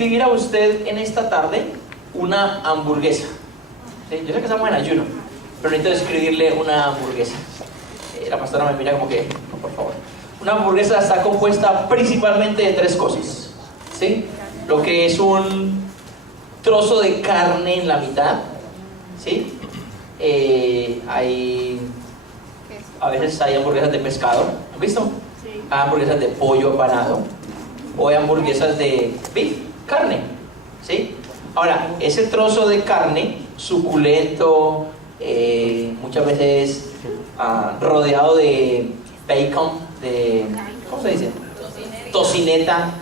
describir a usted en esta tarde una hamburguesa. ¿Sí? Yo sé que estamos en ayuno, pero necesito describirle una hamburguesa. La pastora me mira como que, no, por favor. Una hamburguesa está compuesta principalmente de tres cosas, ¿sí? Lo que es un trozo de carne en la mitad, ¿sí? A veces hay hamburguesas de pescado, ¿han visto? Sí. Hay hamburguesas de pollo apanado, o hay hamburguesas de beef, carne, ¿sí? Ahora, ese trozo de carne suculento, muchas veces rodeado de bacon, ¿cómo se dice? Tocineta,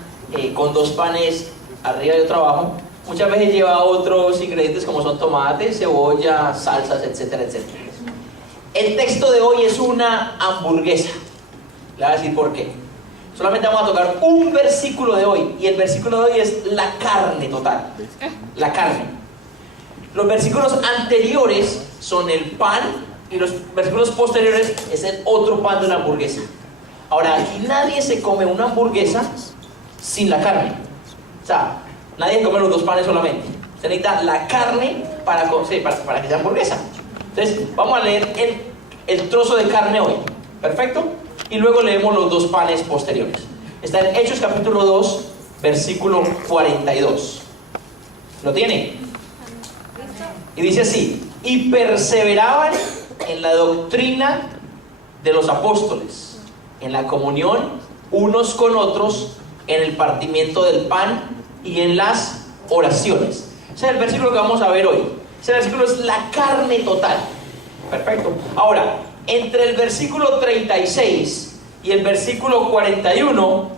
con dos panes arriba y otro abajo. Muchas veces lleva otros ingredientes como son tomates, cebolla, salsas, etcétera, etcétera. El texto de hoy es una hamburguesa. Le voy a decir por qué. Solamente vamos a tocar un versículo de hoy, y el versículo de hoy es la carne total. La carne. Los versículos anteriores son el pan, y los versículos posteriores es el otro pan de la hamburguesa. Ahora, aquí nadie se come una hamburguesa sin la carne. O sea, nadie come los dos panes solamente. Se necesita la carne para que sea hamburguesa. Entonces, vamos a leer el trozo de carne hoy. ¿Perfecto? Y luego leemos los dos panes posteriores. Está en Hechos capítulo 2, versículo 42. ¿Lo tiene? Y dice así: y perseveraban en la doctrina de los apóstoles, en la comunión unos con otros, en el partimiento del pan y en las oraciones. Ese es el versículo que vamos a ver hoy. Ese versículo es la carne total. Perfecto. Ahora, entre el versículo 36 y el versículo 41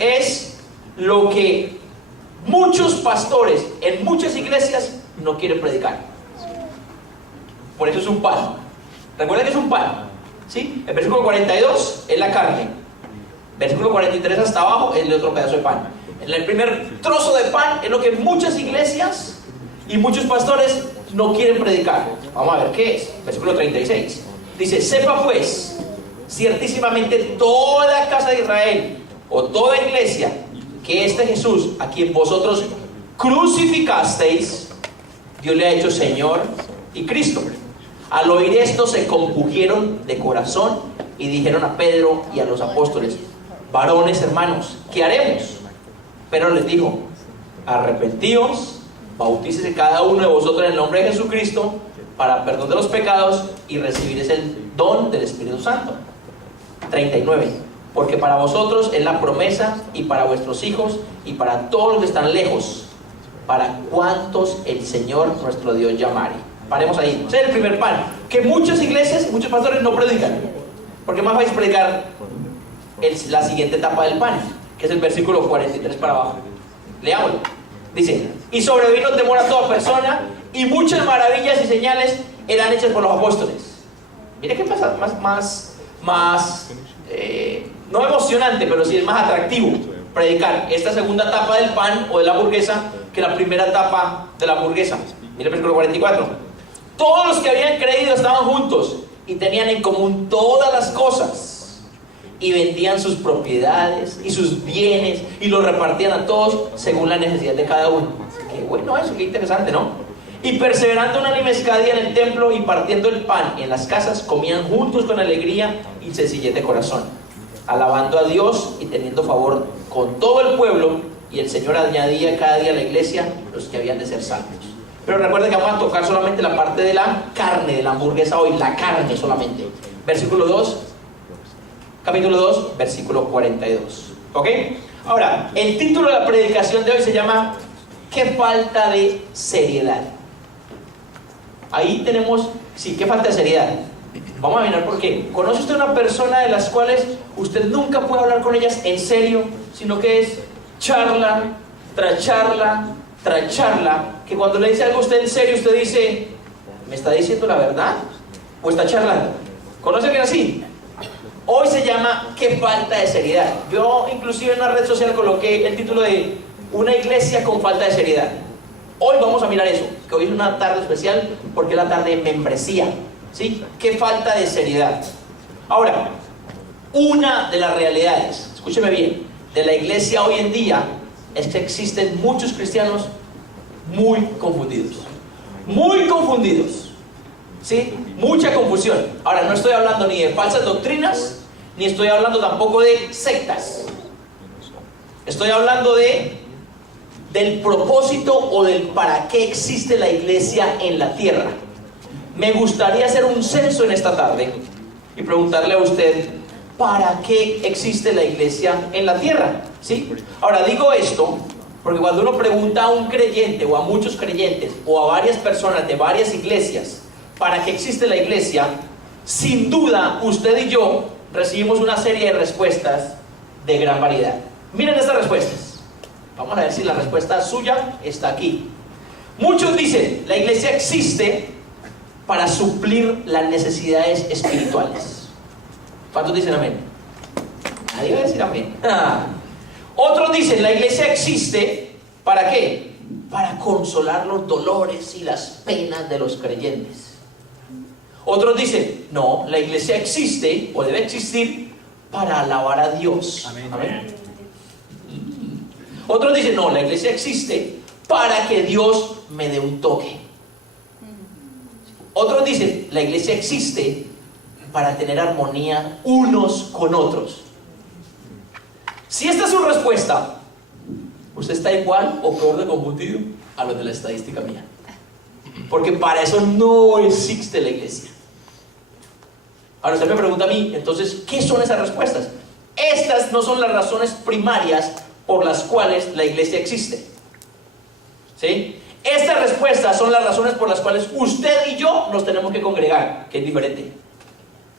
es lo que muchos pastores en muchas iglesias no quieren predicar. Por eso es un pan. Recuerda que es un pan, ¿sí? El versículo 42 es la carne. Versículo 43 hasta abajo es el otro pedazo de pan. En el primer trozo de pan es lo que muchas iglesias y muchos pastores no quieren predicar. Vamos a ver qué es. Versículo 36. Dice: sepa pues, ciertísimamente toda casa de Israel, o toda iglesia, que este Jesús, a quien vosotros crucificasteis, Dios le ha hecho Señor y Cristo. Al oír esto se compungieron de corazón y dijeron a Pedro y a los apóstoles: varones hermanos, ¿qué haremos? Pero les dijo: arrepentíos, bautícese cada uno de vosotros en el nombre de Jesucristo para perdón de los pecados, y recibiréis el don del Espíritu Santo. 39. Porque para vosotros es la promesa, y para vuestros hijos, y para todos los que están lejos, para cuantos el Señor nuestro Dios llamare. Paremos ahí. Ese es el primer pan, que muchas iglesias y muchos pastores no predican, porque más vais a predicar la siguiente etapa del pan, que es el versículo 43 para abajo. Leámoslo. Dice: y sobrevino temor a toda persona, y muchas maravillas y señales eran hechas por los apóstoles. Mire qué pasa, no emocionante, pero sí es más atractivo predicar esta segunda etapa del pan o de la hamburguesa que la primera etapa de la hamburguesa. Mire el versículo 44. Todos los que habían creído estaban juntos y tenían en común todas las cosas, y vendían sus propiedades y sus bienes y los repartían a todos según la necesidad de cada uno. Qué bueno eso, qué interesante, ¿no? Y perseverando unánimes cada día en el templo y partiendo el pan en las casas, comían juntos con alegría y sencillez de corazón, alabando a Dios y teniendo favor con todo el pueblo, y el Señor añadía cada día a la iglesia los que habían de ser salvos. Pero recuerden que vamos a tocar solamente la parte de la carne de la hamburguesa hoy, la carne solamente. Versículo 2, capítulo 2, versículo 42. ¿Ok? Ahora, el título de la predicación de hoy se llama ¿qué falta de seriedad? Ahí tenemos, sí, ¿qué falta de seriedad? Vamos a mirar por qué. ¿Conoce usted una persona de las cuales usted nunca puede hablar con ellas en serio, sino que es charla tras charla tras charla, que cuando le dice algo a usted en serio, usted dice: ¿me está diciendo la verdad o está charlando? ¿Conoce a alguien así? Hoy se llama ¿qué falta de seriedad? Yo inclusive en una red social coloqué el título de una iglesia con falta de seriedad. Hoy vamos a mirar eso, que hoy es una tarde especial porque es la tarde de membresía, ¿sí? ¿Qué falta de seriedad? Ahora, una de las realidades, escúcheme bien, de la iglesia hoy en día es que existen muchos cristianos muy confundidos. Muy confundidos. ¿Sí? Mucha confusión. Ahora, no estoy hablando ni de falsas doctrinas, ni estoy hablando tampoco de sectas. Estoy hablando del propósito o del para qué existe la iglesia en la tierra. Me gustaría hacer un censo en esta tarde y preguntarle a usted, ¿para qué existe la iglesia en la tierra? ¿Sí? Ahora, digo esto porque cuando uno pregunta a un creyente o a muchos creyentes o a varias personas de varias iglesias para qué existe la iglesia, sin duda usted y yo recibimos una serie de respuestas de gran variedad. Miren estas respuestas. Vamos a ver si la respuesta suya está aquí. Muchos dicen, la iglesia existe para suplir las necesidades espirituales. ¿Cuántos dicen amén? Nadie va a decir amén. Otros dicen, la iglesia existe ¿para qué? Para consolar los dolores y las penas de los creyentes. Otros dicen, no, la iglesia existe o debe existir para alabar a Dios. Amén. Amén. Otros dicen, no, la iglesia existe para que Dios me dé un toque. Otros dicen, la iglesia existe para tener armonía unos con otros. Si esta es su respuesta, usted está igual o peor de confundido a los de la estadística mía. Porque para eso no existe la iglesia. Ahora usted me pregunta a mí, entonces, ¿qué son esas respuestas? Estas no son las razones primarias por las cuales la iglesia existe. ¿Sí? Estas respuestas son las razones por las cuales usted y yo nos tenemos que congregar, que es diferente.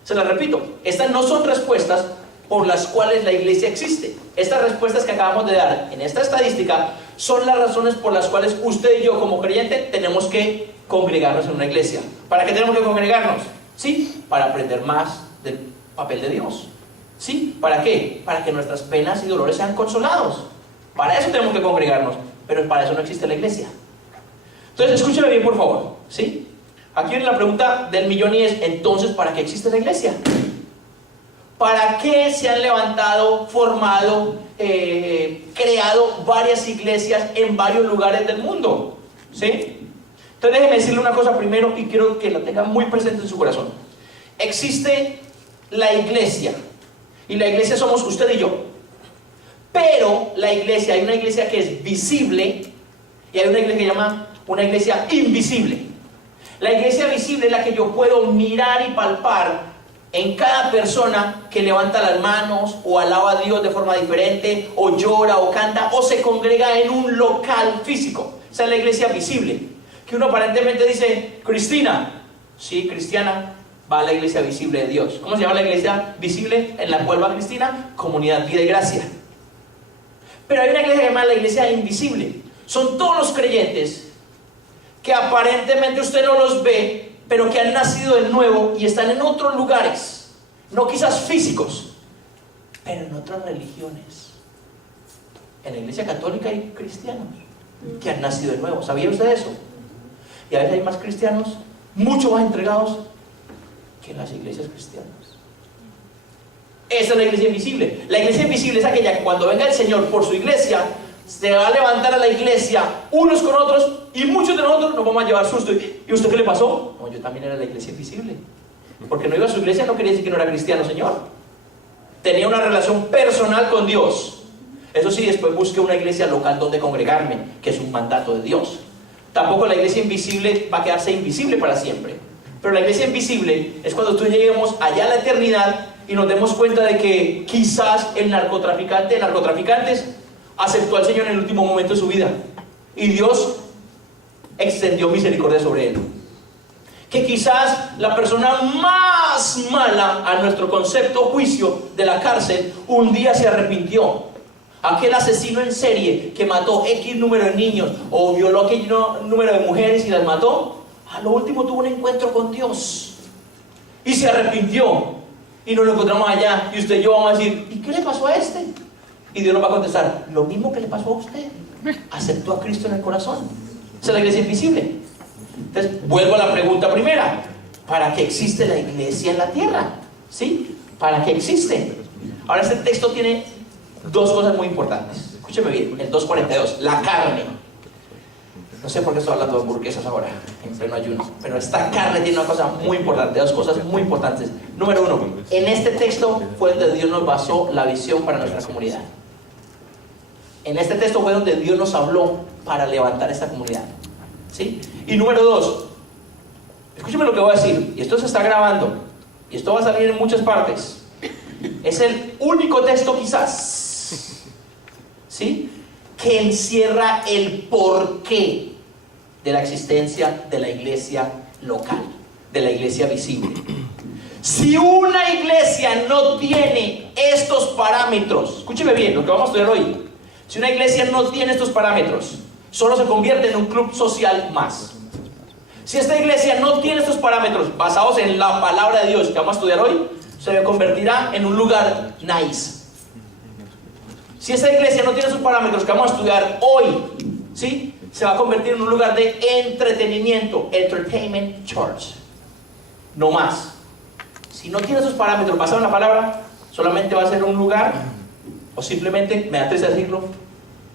Se las repito, estas no son respuestas por las cuales la iglesia existe. Estas respuestas que acabamos de dar en esta estadística son las razones por las cuales usted y yo como creyente tenemos que congregarnos en una iglesia. ¿Para qué tenemos que congregarnos? Sí, para aprender más del papel de Dios. ¿Sí? ¿Para qué? Para que nuestras penas y dolores sean consolados. Para eso tenemos que congregarnos, pero para eso no existe la iglesia. Entonces, escúcheme bien, por favor. ¿Sí? Aquí viene la pregunta del millón y es, entonces, ¿para qué existe la iglesia? ¿Para qué se han levantado, formado, creado varias iglesias en varios lugares del mundo? ¿Sí? Entonces, déjeme decirle una cosa primero y quiero que la tenga muy presente en su corazón. Existe la iglesia. Y la iglesia somos usted y yo. Pero la iglesia, hay una iglesia que es visible y hay una iglesia que se llama una iglesia invisible. La iglesia visible es la que yo puedo mirar y palpar en cada persona que levanta las manos o alaba a Dios de forma diferente, o llora o canta o se congrega en un local físico. Esa es la iglesia visible. Que uno aparentemente dice, Cristina, sí, cristiana, va a la iglesia visible de Dios. ¿Cómo se llama la iglesia visible en la cual va Cristina? Comunidad Vida y Gracia. Pero hay una iglesia que se llama la iglesia invisible. Son todos los creyentes que aparentemente usted no los ve, pero que han nacido de nuevo y están en otros lugares, no quizás físicos, pero en otras religiones. En la iglesia católica hay cristianos que han nacido de nuevo. ¿Sabía usted eso? Y a veces hay más cristianos, mucho más entregados que en las iglesias cristianas. Esa es la iglesia invisible. La iglesia invisible es aquella que cuando venga el Señor por su iglesia, se va a levantar a la iglesia unos con otros y muchos de nosotros nos vamos a llevar susto. ¿Y usted qué le pasó? No, yo también era la iglesia invisible. Porque no iba a su iglesia no quería decir que no era cristiano, Señor. Tenía una relación personal con Dios. Eso sí, después busqué una iglesia local donde congregarme, que es un mandato de Dios. Tampoco la iglesia invisible va a quedarse invisible para siempre. Pero la iglesia invisible es cuando tú lleguemos allá a la eternidad y nos demos cuenta de que quizás el narcotraficantes aceptó al Señor en el último momento de su vida y Dios extendió misericordia sobre él. Que quizás la persona más mala a nuestro concepto juicio de la cárcel un día se arrepintió. Aquel asesino en serie que mató X número de niños o violó X número de mujeres y las mató, a lo último tuvo un encuentro con Dios y se arrepintió y nos lo encontramos allá y usted y yo vamos a decir, ¿y qué le pasó a este? Y Dios nos va a contestar, lo mismo que le pasó a usted, aceptó a Cristo en el corazón. Esa es la iglesia invisible. Entonces vuelvo a la pregunta primera, ¿para qué existe la iglesia en la tierra? ¿Sí? ¿Para qué existe? Ahora este texto tiene dos cosas muy importantes. Escúcheme bien, el 2.42, la carne. No sé por qué estoy hablando de hamburguesas ahora, en pleno ayuno, pero esta carne tiene una cosa muy importante, dos cosas muy importantes. Número uno, en este texto fue donde Dios nos basó la visión para nuestra comunidad. En este texto fue donde Dios nos habló para levantar esta comunidad, ¿sí? Y número dos, escúcheme lo que voy a decir, y esto se está grabando, y esto va a salir en muchas partes. Es el único texto quizás, ¿sí?, que encierra el porqué de la existencia de la iglesia local, de la iglesia visible. Si una iglesia no tiene estos parámetros, escúcheme bien lo que vamos a estudiar hoy. Si una iglesia no tiene estos parámetros, solo se convierte en un club social más. Si esta iglesia no tiene estos parámetros basados en la palabra de Dios que vamos a estudiar hoy, se convertirá en un lugar nice. Si esta iglesia no tiene esos parámetros que vamos a estudiar hoy, ¿sí?, se va a convertir en un lugar de entretenimiento, entertainment church. No más. Si no tiene esos parámetros basados en la palabra, solamente va a ser un lugar, o simplemente, me da triste decirlo,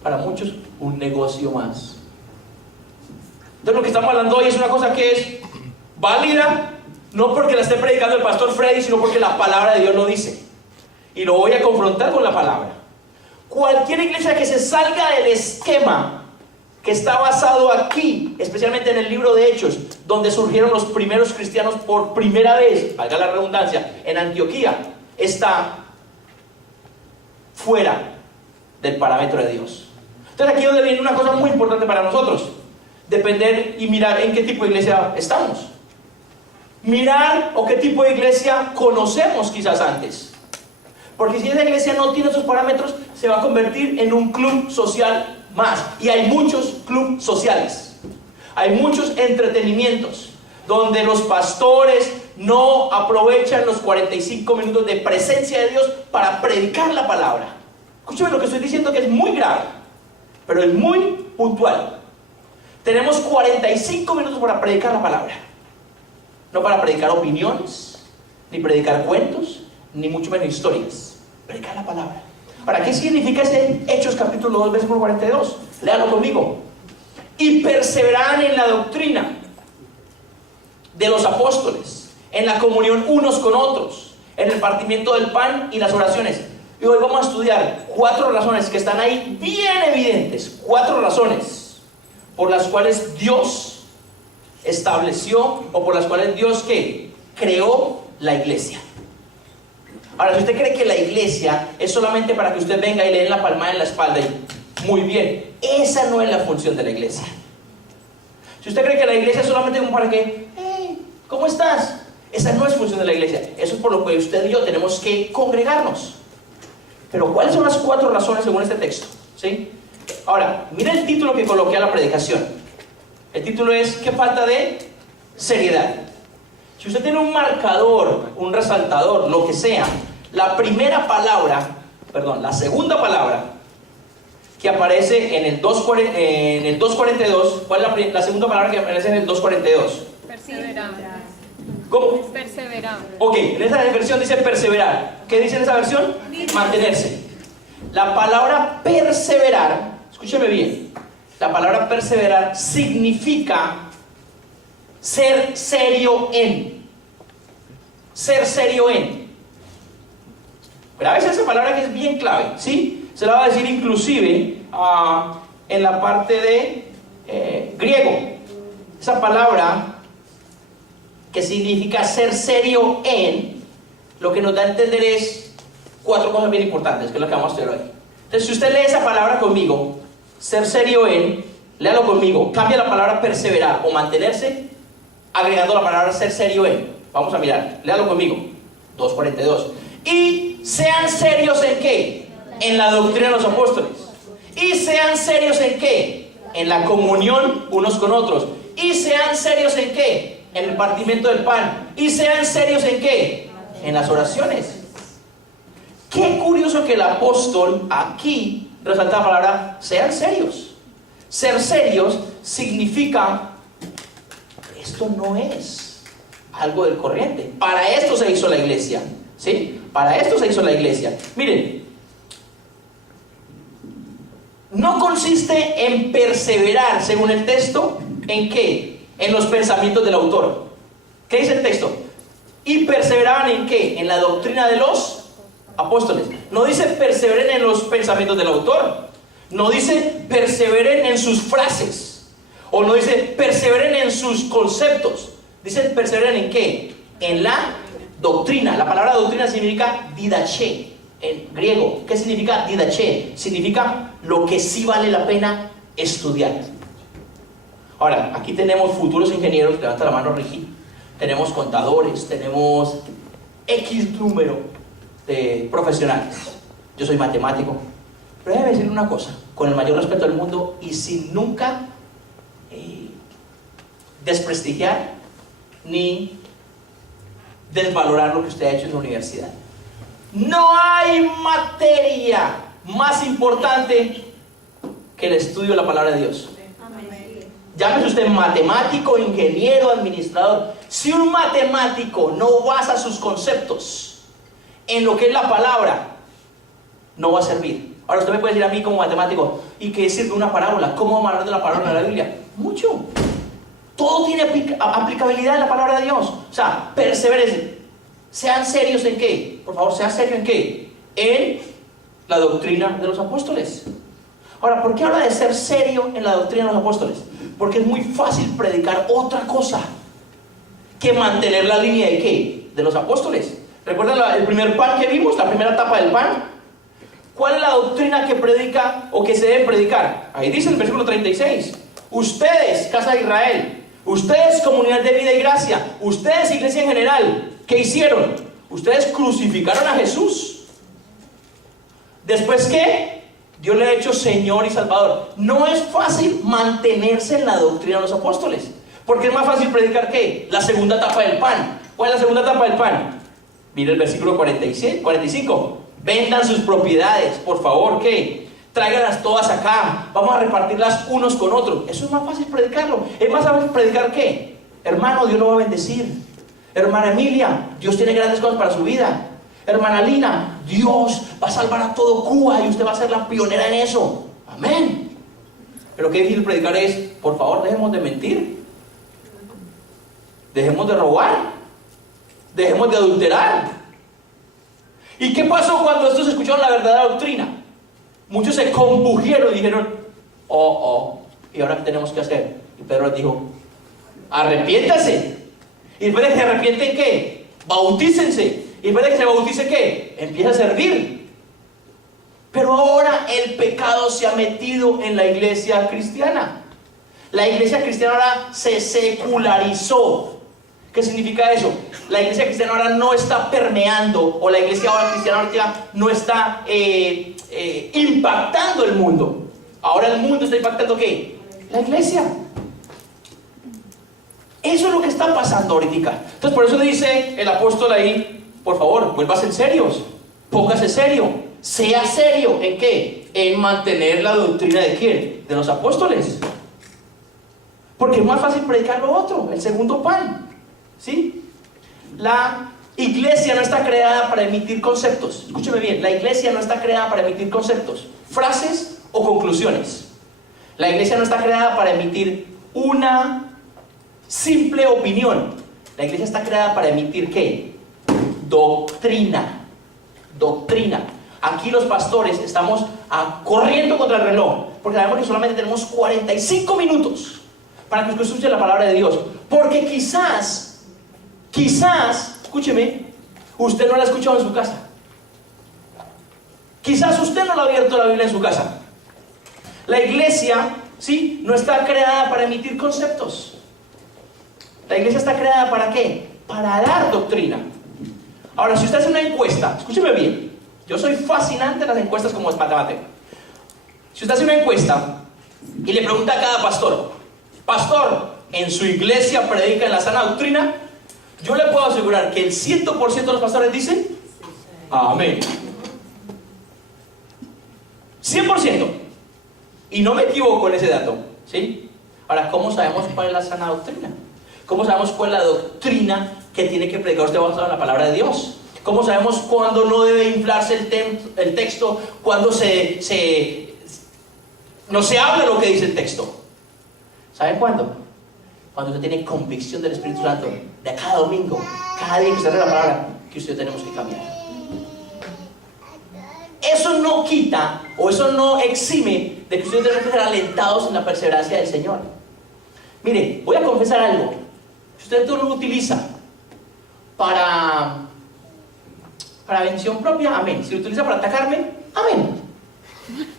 para muchos, un negocio más. Entonces lo que estamos hablando hoy es una cosa que es válida, no porque la esté predicando el pastor Freddy, sino porque la palabra de Dios lo dice. Y lo voy a confrontar con la palabra. Cualquier iglesia que se salga del esquema que está basado aquí, especialmente en el libro de Hechos, donde surgieron los primeros cristianos por primera vez, valga la redundancia, en Antioquía, está fuera del parámetro de Dios. Entonces aquí es donde viene una cosa muy importante para nosotros: depender y mirar en qué tipo de iglesia estamos. Mirar o qué tipo de iglesia conocemos quizás antes. Porque si esa iglesia no tiene esos parámetros, se va a convertir en un club social más. Y hay muchos clubes sociales. Hay muchos entretenimientos donde los pastores no aprovechan los 45 minutos de presencia de Dios para predicar la palabra. Escúchame lo que estoy diciendo, que es muy grave, pero es muy puntual. Tenemos 45 minutos para predicar la palabra. No para predicar opiniones, ni predicar cuentos, ni mucho menos historias. Predicar la palabra. Ahora, ¿qué significa ese Hechos capítulo 2, versículo 42? Léalo conmigo. Y perseveraban en la doctrina de los apóstoles, en la comunión unos con otros, en el partimiento del pan y las oraciones. Y hoy vamos a estudiar 4 razones que están ahí bien evidentes. 4 razones por las cuales Dios estableció, o por las cuales Dios, ¿qué?, creó la iglesia. Ahora, si usted cree que la iglesia es solamente para que usted venga y le den la palmada en la espalda, y muy bien, esa no es la función de la iglesia. Si usted cree que la iglesia es solamente como para que, hey, ¿cómo estás?, esa no es función de la iglesia. Eso es por lo que usted y yo tenemos que congregarnos. Pero ¿cuáles son las 4 razones según este texto? ¿Sí? Ahora, mira el título que coloqué a la predicación. El título es ¿qué falta de seriedad? Si usted tiene un marcador, un resaltador, lo que sea, la segunda palabra que aparece en el 2.42, ¿cuál es la segunda palabra que aparece en el 2.42? Perseverar. ¿Cómo? Perseverar. Ok, en esa versión dice perseverar. ¿Qué dice en esa versión? Mantenerse. La palabra perseverar, escúcheme bien, la palabra perseverar significa ser serio en. Ser serio en. Pero a veces esa palabra que es bien clave, ¿sí? Se la va a decir inclusive en la parte de griego. Esa palabra que significa ser serio en, lo que nos da a entender es 4 cosas bien importantes, que es lo que vamos a estudiar hoy. Entonces, si usted lee esa palabra conmigo, ser serio en, léalo conmigo, cambia la palabra perseverar o mantenerse, agregando la palabra ser serio en. Vamos a mirar, léalo conmigo. 2.42. Y sean serios en ¿qué? En la doctrina de los apóstoles. Y sean serios en ¿qué? En la comunión unos con otros. Y sean serios en ¿qué? En el partimiento del pan. Y sean serios en ¿qué? En las oraciones. Qué curioso que el apóstol aquí resalta la palabra sean serios. Ser serios significa esto no es algo del corriente. Para esto se hizo la iglesia, ¿sí? Para esto se hizo la iglesia. Miren, no consiste en perseverar, según el texto, ¿en qué? En los pensamientos del autor. ¿Qué dice el texto? ¿Y perseveraban en qué? En la doctrina de los apóstoles. No dice perseveren en los pensamientos del autor. No dice perseveren en sus frases. O no dice perseveren en sus conceptos. Dice perseveren en qué? En la doctrina. La palabra doctrina significa didache en griego. ¿Qué significa didache? Significa lo que sí vale la pena estudiar. Ahora, aquí tenemos futuros ingenieros, levanta la mano Rigi. Tenemos contadores, tenemos X número de profesionales. Yo soy matemático. Pero déjeme decirle una cosa, con el mayor respeto del mundo y sin nunca desprestigiar ni desvalorar lo que usted ha hecho en la universidad. No hay materia más importante que el estudio de la palabra de Dios. Llámese usted matemático, ingeniero, administrador. Si un matemático no basa sus conceptos en lo que es la palabra, no va a servir. Ahora usted me puede decir a mí como matemático, ¿y qué sirve una parábola? ¿Cómo vamos a hablar de la parábola en la Biblia? Mucho. Todo tiene aplicabilidad en la palabra de Dios. O sea, perseveren. Sean serios en qué. Por favor, sean serios en qué. En la doctrina de los apóstoles. Ahora, ¿por qué habla de ser serio en la doctrina de los apóstoles? Porque es muy fácil predicar otra cosa que mantener la línea de qué. De los apóstoles. ¿Recuerdan el primer pan que vimos? La primera etapa del pan. ¿Cuál es la doctrina que predica o que se debe predicar? Ahí dice el versículo 36. Ustedes, casa de Israel, ustedes, comunidad de vida y gracia, ustedes, iglesia en general, ¿qué hicieron? Ustedes crucificaron a Jesús. ¿Después qué? Dios le ha hecho Señor y Salvador. No es fácil mantenerse en la doctrina de los apóstoles, porque es más fácil predicar ¿qué? La segunda etapa del pan. ¿Cuál es la segunda etapa del pan? Mire el versículo 45. Vendan sus propiedades, por favor, ¿qué? Tráiganlas todas acá, vamos a repartirlas unos con otros. Eso es más fácil predicarlo. Es más fácil predicar ¿qué? Hermano, Dios lo va a bendecir. Hermana Emilia, Dios tiene grandes cosas para su vida. Hermana Lina, Dios va a salvar a todo Cuba y usted va a ser la pionera en eso. Amén. Pero qué difícil predicar es, por favor, dejemos de mentir, dejemos de robar, dejemos de adulterar. ¿Y qué pasó cuando estos escucharon la verdadera doctrina? Muchos se compugieron y dijeron, ¿y ahora qué tenemos que hacer? Y Pedro les dijo, arrepiéntase. Y después de que se arrepienten, ¿qué? Bautícense. Y después de que se bautice, ¿qué? Empieza a servir. Pero ahora el pecado se ha metido en la iglesia cristiana. La iglesia cristiana ahora se secularizó. ¿Qué significa eso? La iglesia cristiana ahora no está permeando, o la iglesia ahora cristiana ahora no está impactando el mundo. Ahora el mundo está impactando ¿qué? La iglesia. Eso es lo que está pasando ahorita. Entonces por eso dice el apóstol ahí, por favor, vuélvase serios, póngase serio, sea serio. ¿En qué? En mantener la doctrina de ¿quién? De los apóstoles. Porque es más fácil predicar lo otro, el segundo pan. ¿Sí? La iglesia no está creada para emitir conceptos. Escúcheme bien, la iglesia no está creada para emitir conceptos, frases o conclusiones. La iglesia no está creada para emitir una simple opinión. La iglesia está creada para emitir ¿qué? Doctrina. Doctrina. Aquí los pastores estamos corriendo contra el reloj, porque sabemos que solamente tenemos 45 minutos para que usted escuche la palabra de Dios. Porque quizás, escúcheme, usted no la ha escuchado en su casa. Quizás usted no la ha abierto la Biblia en su casa. La iglesia, ¿sí? No está creada para emitir conceptos. La iglesia está creada ¿para qué? Para dar doctrina. Ahora, si usted hace una encuesta, escúcheme bien, yo soy fascinante en las encuestas como es matemático. Si usted hace una encuesta y le pregunta a cada pastor, ¿en su iglesia predican la sana doctrina? Yo le puedo asegurar que el 100% de los pastores dicen amén. 100%. Y no me equivoco en ese dato, ¿sí? Ahora, ¿cómo sabemos cuál es la sana doctrina? ¿Cómo sabemos cuál es la doctrina que tiene que predicar usted basada en la palabra de Dios? ¿Cómo sabemos cuándo no debe inflarse el texto? ¿Cuándo No se habla lo que dice el texto. ¿Saben cuándo? Cuando usted tiene convicción del Espíritu Santo, de cada domingo, cada día que usted lee la palabra, que usted tenemos que cambiar. Eso no quita, o eso no exime de que ustedes deben ser alentados en la perseverancia del Señor. Mire, voy a confesar algo. Si usted no lo utiliza para vención propia, amén. Si lo utiliza para atacarme, amén.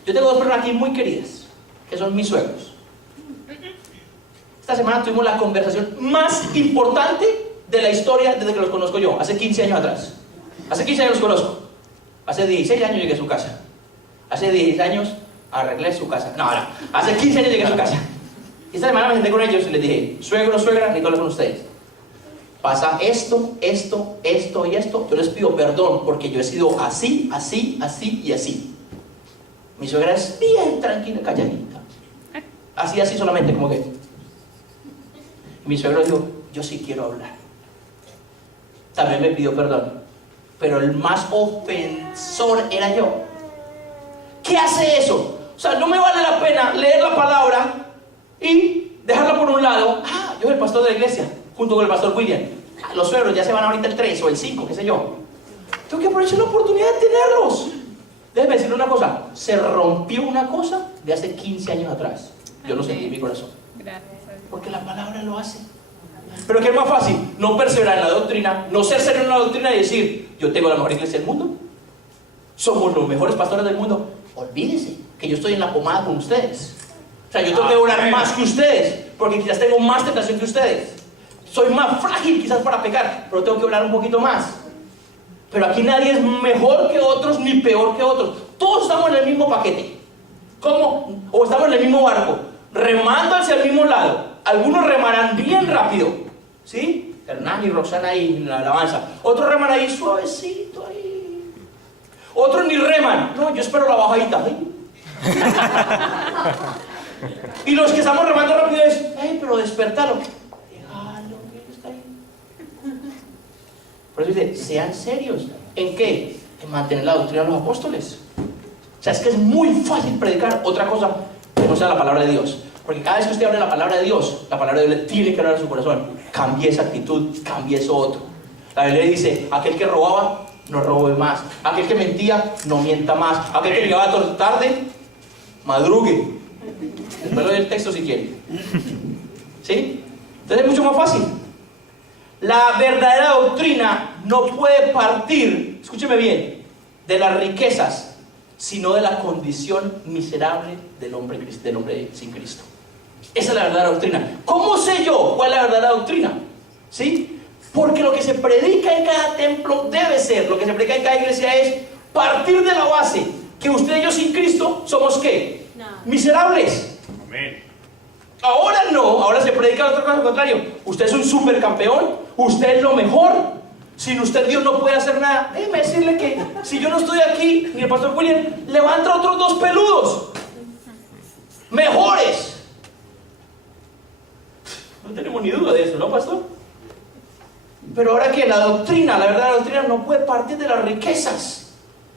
Yo tengo dos personas aquí muy queridas, que son mis suegros. Esta semana tuvimos la conversación más importante de la historia desde que los conozco yo, hace 15 años atrás. Hace 15 años los conozco. Hace 16 años llegué a su casa. Hace 10 años arreglé su casa. No, hace 15 años llegué a su casa. Esta semana me senté con ellos y les dije, suegro, suegra, necesito hablar con ustedes. Pasa esto, esto, esto y esto. Yo les pido perdón porque yo he sido así, así, así y así. Mi suegra es bien tranquila, calladita. Así, así solamente, como que. Y mi suegro dijo, yo sí quiero hablar. También me pidió perdón. Pero el más ofensor era yo. ¿Qué hace eso? O sea, no me vale la pena leer la palabra y dejarla por un lado. Yo soy el pastor de la iglesia, junto con el pastor William. Los suegros ya se van ahorita el 3 o el 5, qué sé yo. Tengo que aprovechar la oportunidad de tenerlos. Déjeme decirle una cosa. Se rompió una cosa de hace 15 años atrás. Yo lo sentí en mi corazón. Porque la palabra lo hace. Pero ¿qué es más fácil? No perseverar en la doctrina, no ser serio en la doctrina y decir, yo tengo la mejor iglesia del mundo, somos los mejores pastores del mundo. Olvídese que yo estoy en la pomada con ustedes. O sea, yo tengo que orar más que ustedes, porque quizás tengo más tentación que ustedes. Soy más frágil quizás para pecar, pero tengo que orar un poquito más. Pero aquí nadie es mejor que otros ni peor que otros. Todos estamos en el mismo paquete. ¿Cómo? O estamos en el mismo barco, remando hacia el mismo lado. Algunos remarán bien rápido, ¿sí? Hernán y Roxana ahí en la alabanza. Otros reman ahí suavecito ahí. Otros ni reman. No, yo espero la bajadita. Y los que estamos remando rápido es, pero despertalo. Déjalo, que está ahí. Por eso dice, sean serios. ¿En qué? En mantener la doctrina de los apóstoles. O sea, es que es muy fácil predicar otra cosa que no sea la palabra de Dios. Porque cada vez que usted habla la palabra de Dios, la palabra de Dios tiene que hablar a su corazón. Cambie esa actitud, cambie eso otro. La Biblia dice, aquel que robaba, no robe más. Aquel que mentía, no mienta más. Aquel que llegaba tarde, madrugue. Espero el texto si quiere. ¿Sí? Entonces es mucho más fácil. La verdadera doctrina no puede partir, escúcheme bien, de las riquezas, sino de la condición miserable del hombre sin Cristo. Esa es la verdadera doctrina. ¿Cómo sé yo cuál es la verdadera doctrina? ¿Sí? Porque lo que se predica en cada templo debe ser, lo que se predica en cada iglesia es partir de la base que usted y yo sin Cristo somos ¿qué? No. Miserables. Amén. Ahora no, ahora se predica otra cosa al contrario. Usted es un supercampeón, usted es lo mejor. Sin usted Dios no puede hacer nada. Déjeme decirle que si yo no estoy aquí, ni el pastor William, levanta otros 2 peludos mejores. No tenemos ni duda de eso, ¿no, pastor? Pero ahora que la doctrina, la verdadera doctrina no puede partir de las riquezas,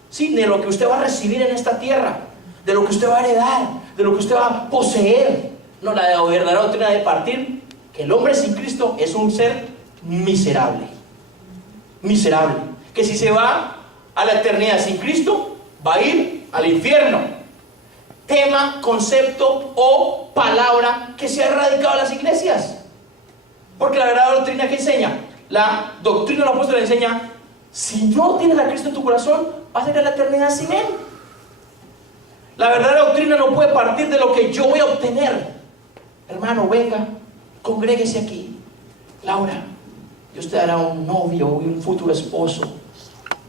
¿sí? De lo que usted va a recibir en esta tierra, de lo que usted va a heredar, de lo que usted va a poseer. No, la verdadera doctrina debe partir que el hombre sin Cristo es un ser miserable. Miserable. Que si se va a la eternidad sin Cristo, va a ir al infierno. Tema, concepto o palabra que se ha erradicado en las iglesias. Porque la verdadera doctrina que enseña, la doctrina de los apóstoles enseña, si no tienes a Cristo en tu corazón, vas a ir a la eternidad sin Él. La verdadera doctrina no puede partir de lo que yo voy a obtener. Hermano, venga, congréguese aquí. Laura, Dios te dará un novio y un futuro esposo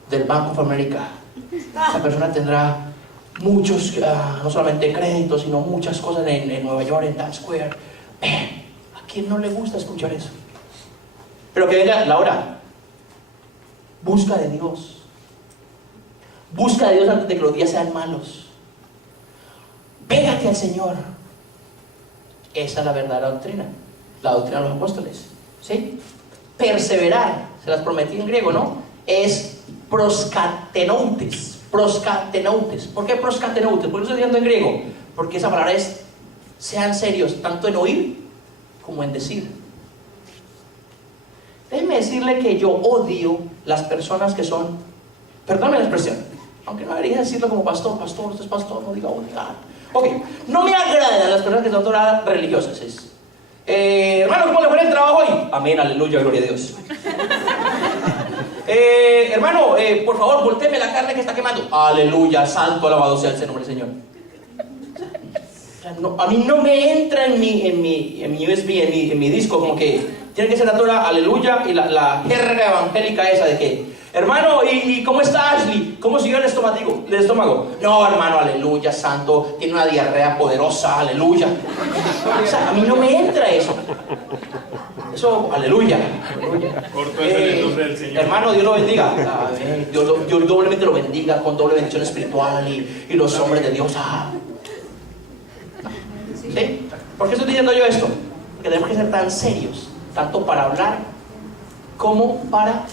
del Bank of America. Esa persona tendrá muchos, no solamente créditos, sino muchas cosas en Nueva York, en Times Square. ¿A quién no le gusta escuchar eso? Pero que venga, Laura, busca de Dios. Busca de Dios antes de que los días sean malos. Pégate al Señor. Esa es la verdadera doctrina, la doctrina de los apóstoles, ¿sí? Perseverar, se las prometí en griego, ¿no? Es proskatenoutes. ¿Por qué proskatenoutes? ¿Por qué estoy diciendo en griego? Porque esa palabra es: sean serios, tanto en oír como en decir. Déjeme decirle que yo odio las personas que son, perdóname la expresión, aunque no debería decirlo como pastor, usted es pastor, no diga odiar. Ok, no me agradan las personas que son todas religiosas. Hermano, ¿cómo le fue el trabajo hoy? Amén, aleluya, gloria a Dios. Hermano, por favor, voltéeme la carne que está quemando. Aleluya, santo, alabado sea el nombre del Señor. No, a mí no me entra en mi USB, en mi disco, como que tiene que ser la Torah, aleluya, y la jerga evangélica esa de que, hermano, ¿y cómo está Ashley? ¿Cómo siguió el estómago? No, hermano, aleluya, santo, tiene una diarrea poderosa, aleluya. O sea, a mí no me entra eso. Eso, aleluya. Corto es el nombre del Señor. Hermano, Dios lo bendiga. Dios doblemente lo bendiga con doble bendición espiritual y los hombres de Dios. ¿Sí? ¿Por qué estoy diciendo yo esto? Porque tenemos que ser tan serios, tanto para hablar como para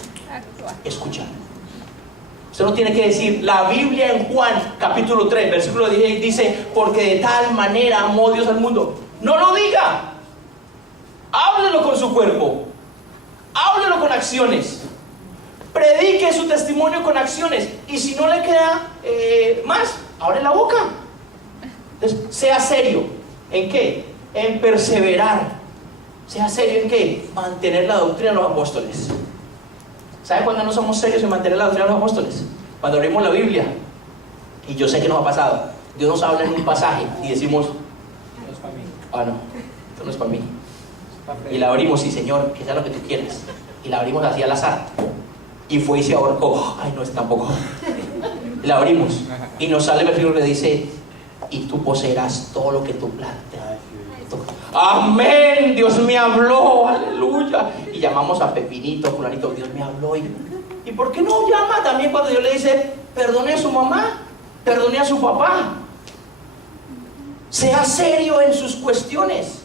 escuchar. Usted no tiene que decir, la Biblia en Juan capítulo 3 versículo 16 dice: porque de tal manera amó Dios al mundo. No lo diga. Háblelo con su cuerpo, háblelo con acciones, predique su testimonio con acciones. Y si no le queda más, abre la boca. Entonces, sea serio. ¿En qué? En perseverar. Sea serio en qué? Mantener la doctrina de los apóstoles. ¿Sabe cuándo no somos serios en mantener la doctrina de los apóstoles? Cuando abrimos la Biblia, y yo sé que nos ha pasado, Dios nos habla en un pasaje y decimos: no es para mí. Ah, no, esto no es para mí. Y la abrimos y: Señor, que sea lo que tú quieras. Y la abrimos así al azar, y fue y se ahorcó. Ay, no, tampoco. Y la abrimos y nos sale el versículo que dice: y tú poseerás todo lo que tú plantes. Amén, Dios me habló, aleluya. Y llamamos a Pepinito, fulanito, Dios me habló. ¿Y por qué no llama también cuando Dios le dice: perdone a su mamá, perdone a su papá? Sea serio en sus cuestiones.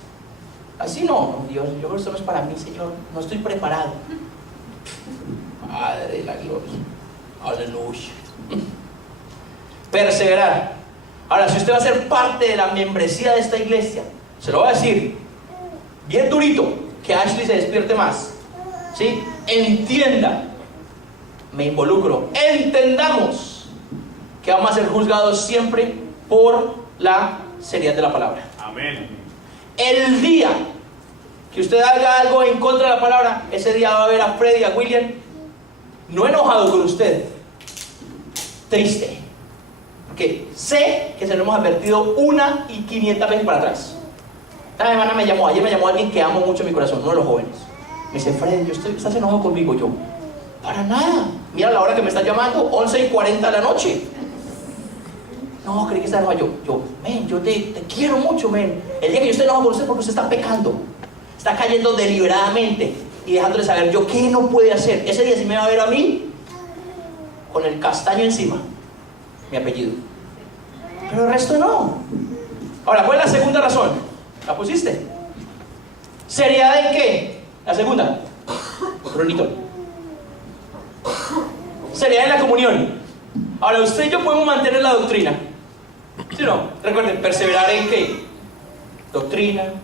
Así no, Dios, yo creo que esto no es para mí, Señor, no estoy preparado. Padre de la gloria, aleluya. Perseverar. Ahora, si usted va a ser parte de la membresía de esta iglesia, se lo voy a decir bien durito, que Ashley se despierte más, ¿sí? Entienda, me involucro, entendamos que vamos a ser juzgados siempre por la seriedad de la palabra. Amén. El día que usted haga algo en contra de la palabra, ese día va a ver a Freddy y a William no enojado con usted, triste, porque sé que se lo hemos advertido 1,500 veces para atrás. Esta semana ayer me llamó alguien que amo mucho en mi corazón, uno de los jóvenes. Me dice: Freddy, ¿estás enojado conmigo? Yo: para nada, mira la hora que me estás llamando, 11:40 de la noche. No, creí que estás enojado. Yo te quiero mucho, men. El día que yo esté enojado con usted, porque usted está pecando, está cayendo deliberadamente y dejándole saber yo qué no puede hacer. Ese día sí me va a ver a mí con el castaño encima, mi apellido, pero el resto no. Ahora, ¿cuál es la segunda razón? ¿La pusiste? ¿Seriedad en qué? La segunda, Brunito. Seriedad en la comunión. Ahora, usted y yo podemos mantener la doctrina, ¿sí o no? Recuerden, perseverar en qué? Doctrina,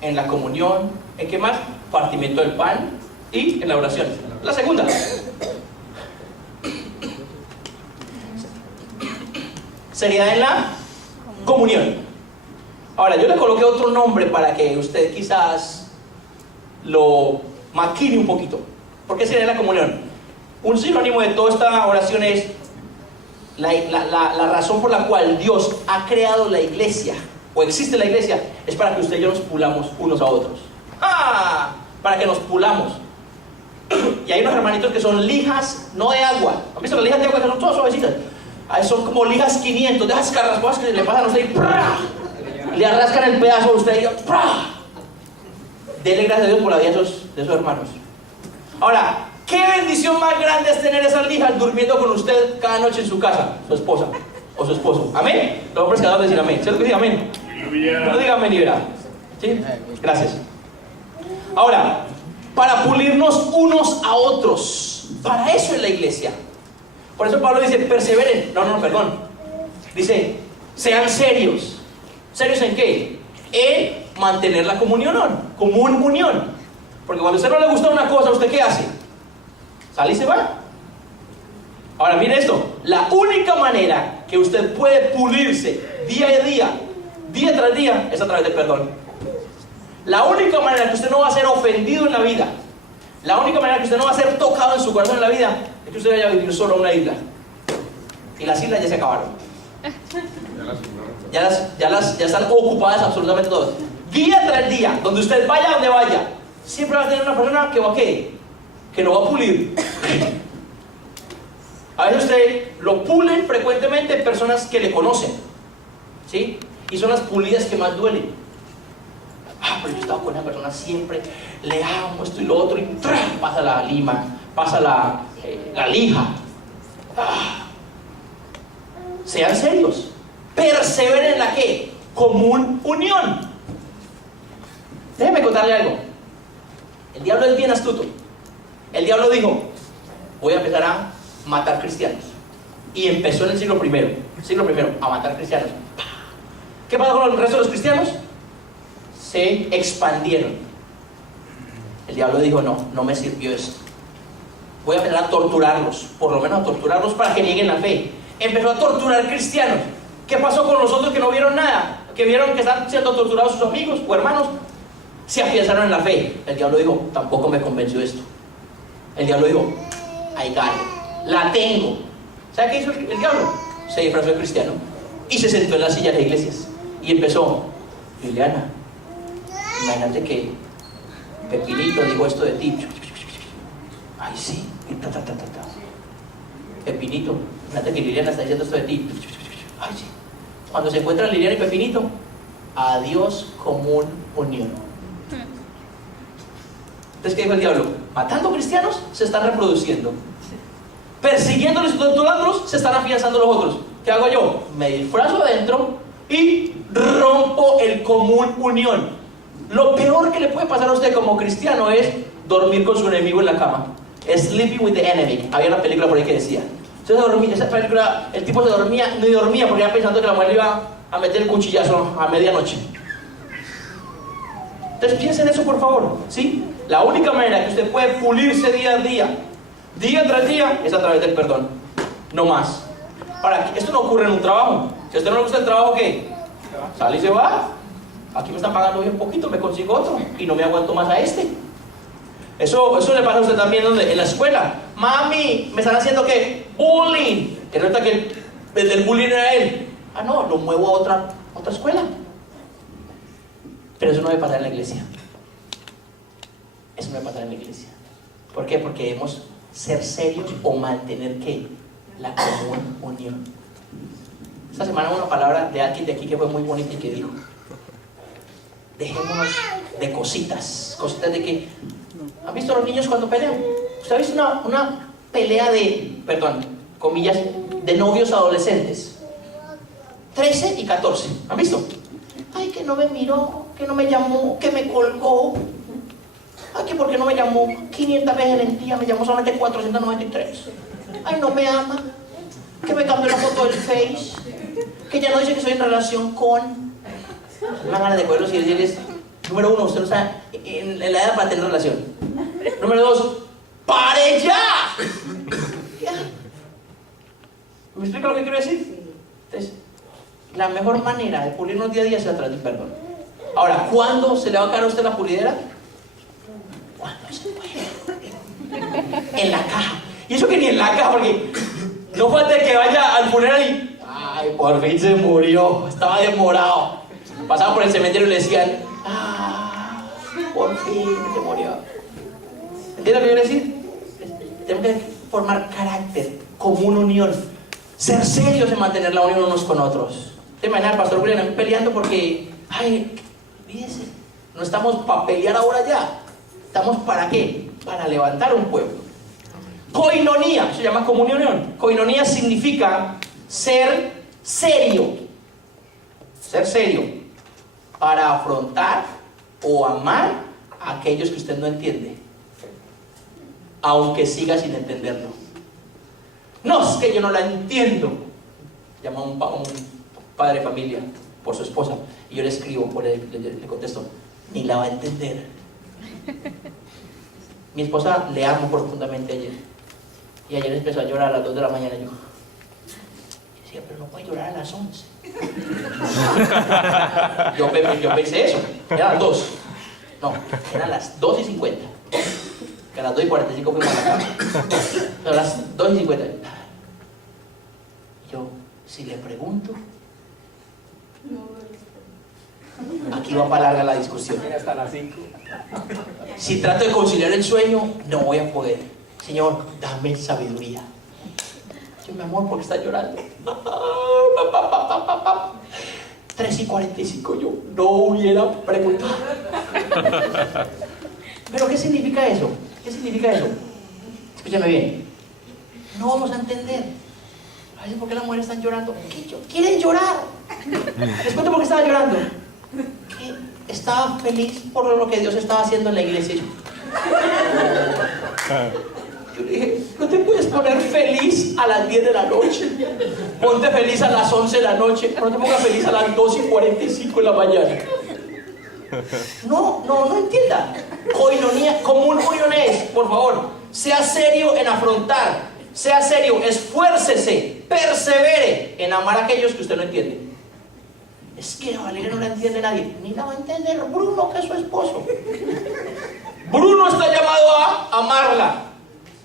en la comunión, ¿en qué más? Partimiento del pan y en la oración. La segunda, seriedad en la comunión. Ahora, yo le coloqué otro nombre para que usted quizás lo maquine un poquito. ¿Por qué seriedad en la comunión? Un sinónimo de toda esta oración es la razón por la cual Dios ha creado la iglesia, o existe la iglesia, es para que usted y yo nos pulamos unos a otros. ¡Ah! Para que nos pulamos. Y hay unos hermanitos que son lijas, no de agua. ¿Han visto las lijas de agua que son todas suavecitas? Ahí son como lijas 500, de esas carrascosas que le pasan a usted y ¡prá! Le arrascan el pedazo a usted y ¡prá! Dele gracias a Dios por la vida de esos hermanos. Ahora, ¿qué bendición más grande es tener esas lijas durmiendo con usted cada noche en su casa? Su esposa o su esposo. ¿Amén? Los hombres cada uno decir amén. ¿Cierto que diga amén? No diga amén y verá. ¿Sí? Gracias. Ahora, para pulirnos unos a otros, para eso es la iglesia. Por eso Pablo dice: perseveren. No, perdón. Dice: sean serios. ¿Serios en qué? En mantener la común unión. Porque cuando a usted no le gusta una cosa, ¿usted qué hace? Sale y se va. Ahora mire esto, la única manera que usted puede pulirse día a día tras día, es a través del perdón. La única manera que usted no va a ser ofendido en la vida, la única manera que usted no va a ser tocado en su corazón en la vida, es que usted vaya a vivir solo en una isla. Y las islas ya se acabaron. Ya están ocupadas absolutamente todas. Día tras día, donde usted vaya donde vaya, siempre va a tener una persona que va a ¿qué? Que lo va a pulir. A veces usted lo pulen frecuentemente personas que le conocen, ¿sí? Y son las pulidas que más duelen. Pero yo he estado con esa persona siempre, le amo esto y lo otro, y ¡tra! Pasa la lima, pasa la lija. Sean serios, perseveren en la ¿qué? Común unión. Déjeme contarle algo. El diablo es bien astuto. El diablo dijo: voy a empezar a matar cristianos. Y empezó en el siglo I a matar cristianos. ¿Qué pasó con el resto de los cristianos? Se expandieron. El diablo dijo: no me sirvió eso. Voy a empezar a torturarlos, por lo menos a torturarlos para que nieguen la fe. Empezó a torturar cristianos. ¿Qué pasó con los otros que no vieron nada? Que vieron que están siendo torturados sus amigos o hermanos. Se afianzaron en la fe. El diablo dijo: tampoco me convenció esto. El diablo dijo: I got it. La tengo. ¿Sabe qué hizo el diablo? Se disfrazó de cristiano y se sentó en las sillas de iglesias y empezó: Liliana, imagínate que Pepinito dijo esto de ti. Ay, sí. Pepinito, fíjate que Liliana está diciendo esto de ti. Ay, sí. Cuando se encuentran Liliana y Pepinito, adiós común unión. Entonces, ¿qué dijo el diablo? Matando cristianos, se están reproduciendo. Persiguiéndolos y torturándolos, se están afianzando los otros. ¿Qué hago yo? Me disfrazo adentro y rompo el común unión. Lo peor que le puede pasar a usted como cristiano es dormir con su enemigo en la cama. Sleeping with the enemy. Había una película por ahí que decía. Esa película, el tipo se dormía, ni dormía porque iba pensando que la mujer le iba a meter el cuchillazo a medianoche. Entonces piensen eso, por favor, ¿sí? La única manera que usted puede pulirse día tras día, es a través del perdón. No más. Ahora, esto no ocurre en un trabajo. Si a usted no le gusta el trabajo, ¿qué? Sale y se va. Aquí me están pagando bien poquito, me consigo otro y no me aguanto más a este. Eso le pasa a usted también en la escuela. Mami, me están haciendo ¿qué? Bullying. Que resulta que desde el bullying era él. No, lo muevo a otra escuela. Pero eso no debe pasar en la iglesia. Eso no debe pasar en la iglesia. ¿Por qué? Porque debemos ser serios o mantener ¿qué? La común unión. Esta semana una palabra de alguien de aquí que fue muy bonita y que dijo: dejémonos de cositas de que... ¿Han visto a los niños cuando pelean? ¿Usted ha visto una pelea de, perdón, comillas, de novios adolescentes? 13 y 14. ¿Han visto? Ay, que no me miró, que no me llamó, que me colgó. Ay, que porque no me llamó 500 veces en el día, me llamó solamente 493. Ay, no me ama, que me cambió la foto del Face, que ya no dice que soy en relación con... Una gana de cogerlos y decirles: número uno, usted no está en la edad para tener relación. Número dos, ¡pare ya! ¿Me explica lo que quiero decir? Entonces, la mejor manera de pulirnos día a día es a través del perdón. Ahora, ¿cuándo se le va a caer a usted la pulidera? Cuando se puede. En la caja. Y eso que ni en la caja, porque no falta que vaya al funeral y... ¡ay, por fin se murió! Estaba demorado. Pasaban por el cementerio y le decían: por fin se murió. ¿Entiendes lo que quiero decir? Tenemos que formar carácter, común unión, ser serios en mantener la unión unos con otros. ¿Te imaginas al pastor William peleando porque, ay, olvídese, no estamos para pelear ahora ya, estamos para qué? Para levantar un pueblo. Koinonía, se llama común unión. Koinonía significa ser serio para afrontar o amar a aquellos que usted no entiende, aunque siga sin entenderlo. No, es que yo no la entiendo. Llama a un padre de familia por su esposa: Y yo le escribo, le contesto, ni la va a entender. Mi esposa le amo profundamente ayer. Y ayer empezó a llorar a las 2 de la mañana. Y yo decía, pero no puede llorar a las 11. yo pensé eso, eran las 2. No, eran las 2:50. Que a las 2:45 fuimos a la cama. Pero a las 2:50. Yo, si le pregunto, aquí va para larga la discusión. Hasta las 5. Si trato de conciliar el sueño, no voy a poder. Señor, dame sabiduría. Yo, mi amor, ¿por qué estás llorando? 3:45, yo no hubiera preguntado. ¿Pero qué significa eso? ¿Qué significa eso? Escúchame bien. No vamos a entender. A veces, ¿por qué las mujeres están llorando? Quieren llorar. Les cuento por qué estaba llorando. Que estaba feliz por lo que Dios estaba haciendo en la iglesia. Yo le dije, no te puedes poner feliz a las 10 de la noche. Ponte feliz a las 11 de la noche. No te pongas feliz a las 2:45 de la mañana. No entienda. Coinonía, común coinonés, por favor. Sea serio en afrontar. Sea serio, esfuércese, persevere en amar a aquellos que usted no entiende. Es que a Valeria no la entiende nadie. Ni la va a entender Bruno, que es su esposo. Bruno está llamado a amarla,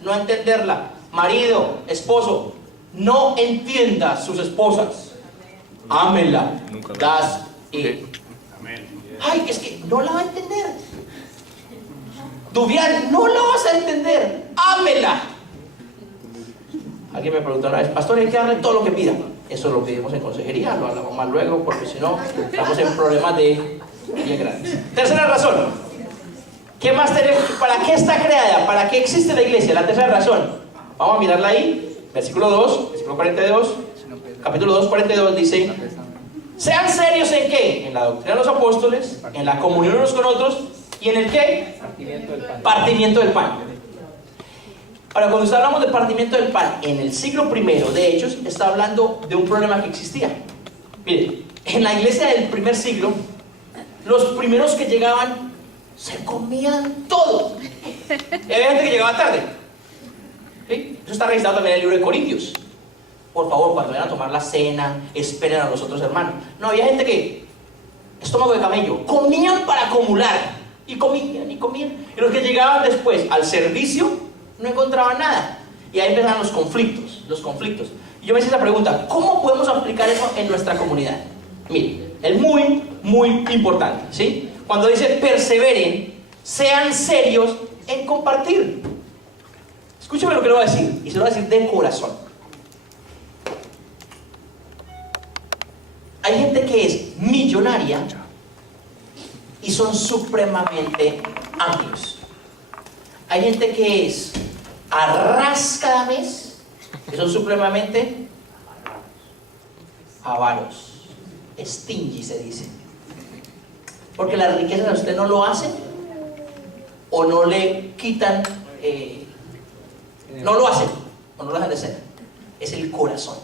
no a entenderla. Marido, esposo, no entienda a sus esposas. Ámela. Das y... Ay, es que no la va a entender. Duvial, no la vas a entender. Ámela. Alguien me preguntó una vez, pastor, hay que darle todo lo que pida. Eso lo pedimos en consejería, lo hablamos más luego, porque si no, estamos en problemas de bien grandes. Tercera razón. ¿Qué más tenemos? ¿Para qué está creada? ¿Para qué existe la iglesia? La tercera razón. Vamos a mirarla ahí. Versículo 2, versículo 42. Capítulo 2, 42 dice: sean serios en qué? En la doctrina de los apóstoles, en la comunión unos con otros y en el qué? Partimiento del pan. Ahora, cuando hablamos de partimiento del pan en el siglo I de Hechos, está hablando de un problema que existía. Miren, en la iglesia del primer siglo, los primeros que llegaban se comían todo. Y había gente que llegaba tarde. ¿Sí? Eso está registrado también en el libro de Corintios. Por favor, cuando vayan a tomar la cena, esperen a los otros hermanos. No, había gente que, estómago de camello, comían para acumular. Y comían y comían. Y los que llegaban después al servicio no encontraban nada. Y ahí empezaban los conflictos. Y yo me hice la pregunta, ¿cómo podemos aplicar eso en nuestra comunidad? Miren, es muy, muy importante, ¿sí? Cuando dice perseveren, sean serios en compartir. Escúcheme lo que le voy a decir, y se lo voy a decir de corazón. Hay gente que es millonaria y son supremamente amplios. Hay gente que es arras cada mes y son supremamente avaros. Stingy se dice. Porque las riquezas a usted no lo hacen o no le quitan, no lo hacen o no lo dejan de ser. Es el corazón.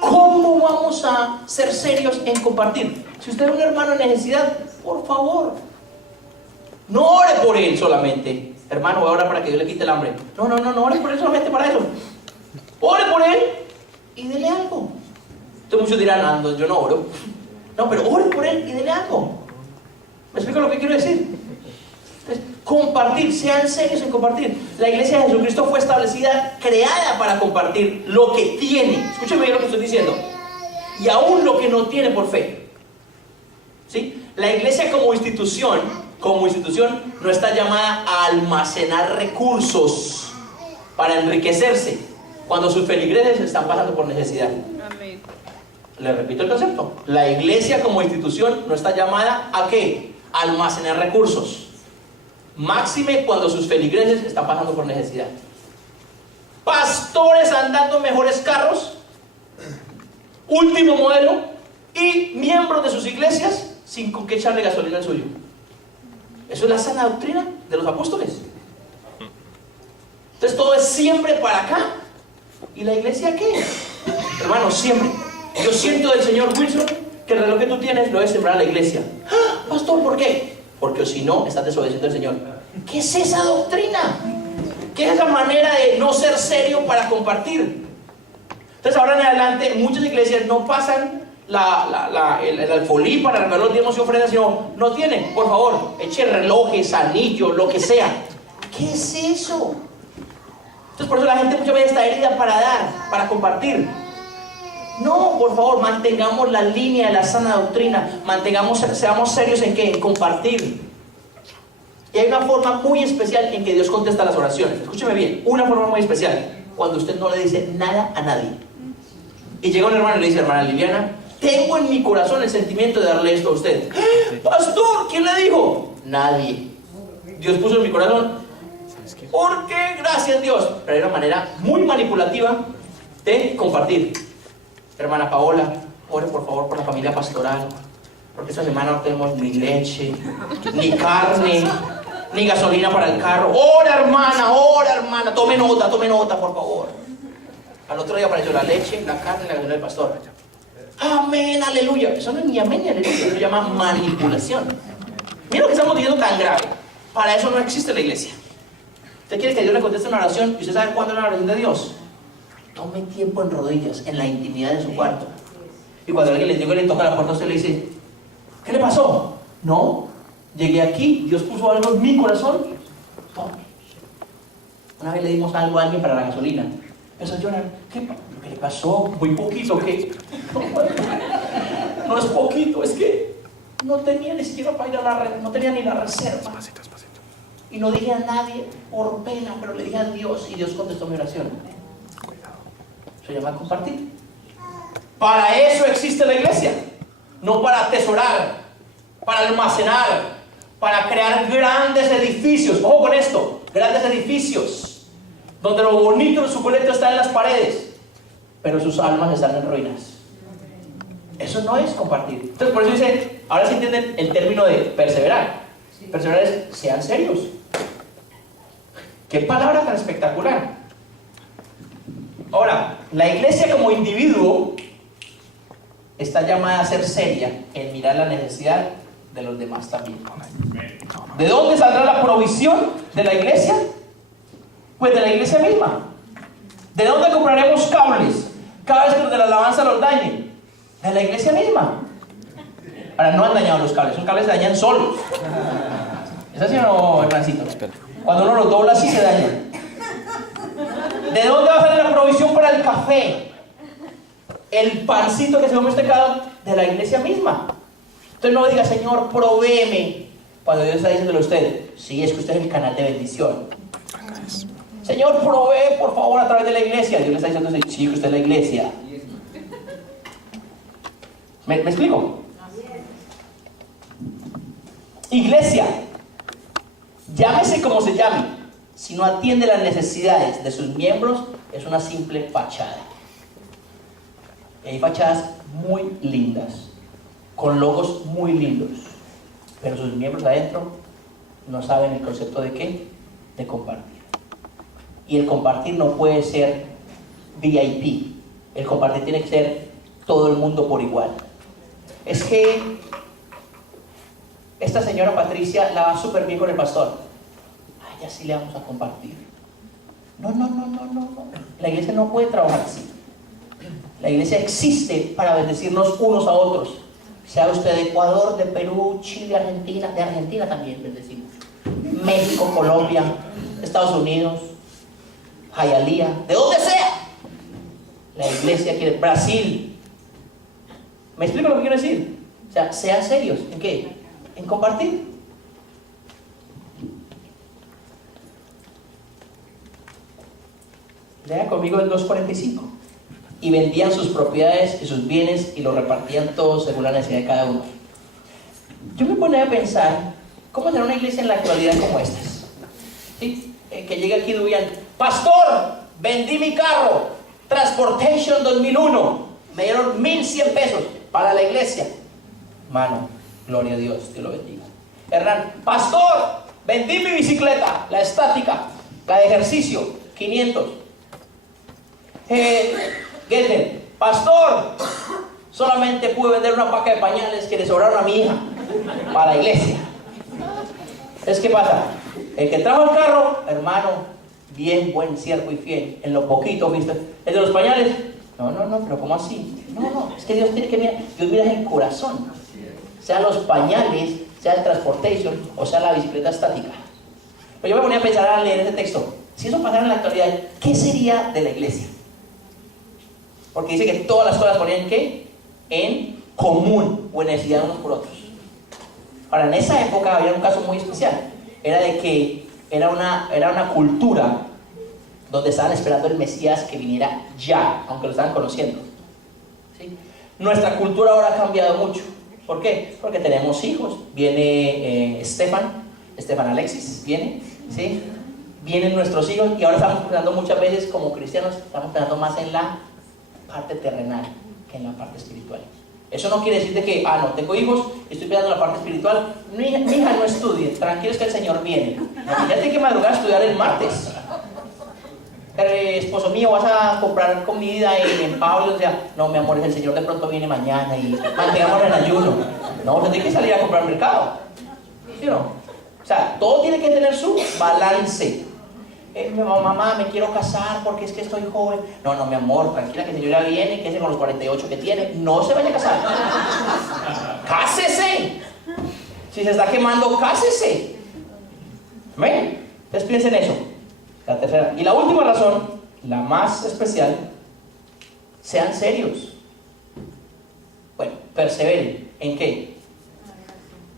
¿Cómo vamos a ser serios en compartir? Si usted es un hermano en necesidad, por favor, no ore por él solamente. Hermano, voy a orar para que Dios le quite el hambre. No ore por él solamente para eso. Ore por él y dele algo. Entonces muchos dirán, no, yo no oro. No, pero ore por él y dele algo. ¿Me explico lo que quiero decir? Entonces, compartir, sean serios en compartir. La iglesia de Jesucristo fue establecida, creada para compartir lo que tiene. Escúcheme bien lo que estoy diciendo. Y aún lo que no tiene por fe. ¿Sí? La iglesia como institución no está llamada a almacenar recursos para enriquecerse cuando sus feligreses están pasando por necesidad. Amén. Le repito el concepto. La iglesia como institución no está llamada ¿a qué? A almacenar recursos. Máxime cuando sus feligreses están pasando por necesidad. Pastores andando mejores carros, último modelo, y miembros de sus iglesias sin con qué echarle gasolina al suyo. Eso es la sana doctrina de los apóstoles. Entonces todo es siempre para acá. ¿Y la iglesia qué? Hermanos, siempre. Yo siento del señor Wilson que el reloj que tú tienes lo debes sembrar a la iglesia. ¡Ah, pastor, ¿por qué? Porque si no, estás desobedeciendo al Señor. ¿Qué es esa doctrina? ¿Qué es esa manera de no ser serio para compartir? Entonces ahora en adelante muchas iglesias no pasan el alfolí para regalar los diezmos y ofrendas, sino no tienen. Por favor, eche relojes, anillos, lo que sea. ¿Qué es eso? Entonces por eso la gente muchas veces está herida para dar, para compartir. No, por favor, mantengamos la línea de la sana doctrina. Seamos serios en qué, en compartir. Y hay una forma muy especial en que Dios contesta las oraciones. Escúcheme bien, una forma muy especial. Cuando usted no le dice nada a nadie. Y llega un hermano y le dice, hermana Liliana, tengo en mi corazón el sentimiento de darle esto a usted. Pastor, ¿quién le dijo? Nadie. Dios puso en mi corazón. ¿Por qué? Gracias Dios. Pero hay una manera muy manipulativa de compartir. Hermana Paola, ore por favor por la familia pastoral, porque esta semana no tenemos ni leche, ni carne, ni gasolina para el carro. Ora hermana, tome nota, por favor. Al otro día apareció la leche, la carne y la gasolina del pastor. Amén, aleluya. Eso no es ni amén ni aleluya, eso se llama manipulación. Mira lo que estamos diciendo tan grave. Para eso no existe la iglesia. Usted quiere que Dios le conteste una oración, y usted sabe cuándo es una oración de Dios. Tome tiempo en rodillas, en la intimidad de su cuarto. Y cuando alguien le llega y le toca la puerta, usted le dice, ¿qué le pasó? No, llegué aquí, Dios puso algo en mi corazón. Tome. Una vez le dimos algo a alguien para la gasolina. Empezó a llorar. ¿Qué le pasó? Muy poquito, ¿qué? No es poquito, es que no tenía ni siquiera para ir a la no tenía ni la reserva. Despacito. Y no dije a nadie por pena, pero le dije a Dios y Dios contestó mi oración. Se llama compartir. Para eso existe la iglesia, no para atesorar, para almacenar, para crear grandes edificios. Ojo con esto, grandes edificios donde lo bonito y lo suculento está en las paredes, pero sus almas están en ruinas. Eso no es compartir. Entonces por eso dice, ahora sí entienden el término de perseverar. Perseverar es, sean serios. Qué palabra tan espectacular. Ahora, la iglesia como individuo está llamada a ser seria en mirar la necesidad de los demás también. ¿De dónde saldrá la provisión de la iglesia? Pues de la iglesia misma. ¿De dónde compraremos cables cada vez que los de la alabanza los dañen? De la iglesia misma. Ahora, no han dañado los cables, esos cables se dañan solos. ¿Es así o no, Hernancito? Cuando uno los dobla así se dañan. ¿De dónde va a salir la provisión para el café? El pancito que se come cada de la iglesia misma. Entonces no diga, Señor, provéeme, cuando Dios está diciéndole a usted, sí, es que usted es el canal de bendición. Señor, provee por favor a través de la iglesia. Dios le está diciendo, sí, que usted es la iglesia. ¿Me explico? Iglesia, llámese como se llame, si no atiende las necesidades de sus miembros, es una simple fachada. Hay fachadas muy lindas, con logos muy lindos, pero sus miembros adentro no saben el concepto de qué, de compartir. Y el compartir no puede ser VIP, el compartir tiene que ser todo el mundo por igual. Es que esta señora Patricia la va súper bien con el pastor. Ay, así le vamos a compartir. No. La iglesia no puede trabajar así. La iglesia existe para bendecirnos unos a otros. Sea usted de Ecuador, de Perú, Chile, Argentina, de Argentina también bendecimos. México, Colombia, Estados Unidos, Hialeah, de donde sea. La iglesia quiere, Brasil. ¿Me explico lo que quiero decir? O sea, sean serios. ¿En qué? En compartir. Lea conmigo el 2:45. Y vendían sus propiedades y sus bienes y los repartían todos según la necesidad de cada uno. Yo me ponía a pensar, ¿cómo será una iglesia en la actualidad como estas? ¿Sí? Que llegue aquí Dubian, pastor, vendí mi carro, Transportation 2001, me dieron 1,100 pesos para la iglesia. Mano, gloria a Dios, Dios lo bendiga. Hernán, pastor, vendí mi bicicleta, la estática, la de ejercicio, 500. Getner, pastor, Solamente pude vender una paca de pañales que le sobraron a mi hija para la iglesia. Entonces, ¿qué pasa? El que trajo el carro, hermano, bien, buen, siervo y fiel, en lo poquito, ¿viste? El de los pañales, no, pero ¿cómo así? No, es que Dios tiene que mirar, Dios mira el corazón. Sea los pañales, sea el transportation, o sea la bicicleta estática. Pero yo me ponía a pensar al leer ese texto, si eso pasara en la actualidad, ¿qué sería de la iglesia? Porque dice que todas las cosas ponían ¿qué? En común o en necesidad unos por otros. Ahora, en esa época había un caso muy especial. Era de que era una cultura donde estaban esperando el Mesías que viniera ya, aunque lo estaban conociendo. ¿Sí? Nuestra cultura ahora ha cambiado mucho. ¿Por qué? Porque tenemos hijos. Viene Estefan Alexis, viene, ¿sí? Vienen nuestros hijos y ahora estamos pensando muchas veces como cristianos, estamos pensando más en la parte terrenal que en la parte espiritual. Eso no quiere decir de que, no tengo hijos, estoy pensando en la parte espiritual. Mi hija no estudie, tranquilos que el Señor viene. Ya tengo que madrugar a estudiar el martes. Esposo mío, vas a comprar comida en Pablo, o sea, no, mi amor, el Señor de pronto viene mañana y mantengamos en ayuno. No, usted tiene que salir a comprar mercado. ¿Sí o no? O sea, todo tiene que tener su balance. Mamá, me quiero casar porque es que estoy joven. No, mi amor, tranquila que el Señor ya viene, quédese con los 48 que tiene. No se vaya a casar. ¡Cásese! Si se está quemando, cásese. ¿Ven? Entonces piensen eso. La tercera. Y la última razón, la más especial, sean serios. Bueno, perseveren. ¿En qué?